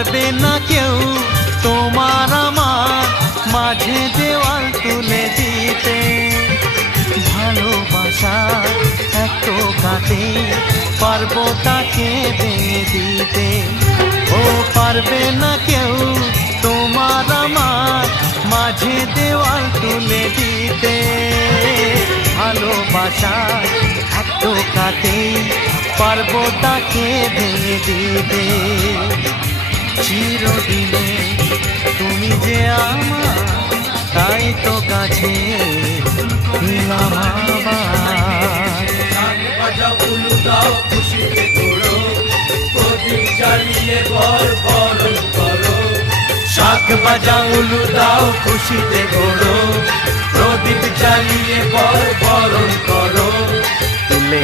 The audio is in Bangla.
পারবে না কেউ তোমার আমার মাঝে দেওয়াল তুলে দিতে। ভালোবাসা এত কাটে পারবো তাকে ভেঙে দিতে। ও পারবে না কেউ তোমার আমার মাঝে দেওয়াল তুলে দিতে। ভালোবাসা এত কাটে পারবো তাকে ভেঙে দিতে। চিরদিনে তুমি যে আমার, তাই তো কাছে নিলাম আবার। বাজাও উলু দাও খুশিতে ঘোরো, প্রদীপ জ্বালিয়ে বর বরণ করো। শাক বাজাও উলু দাও খুশিতে ঘোরো, প্রদীপ জ্বালিয়ে বর বরণ করো। তুলে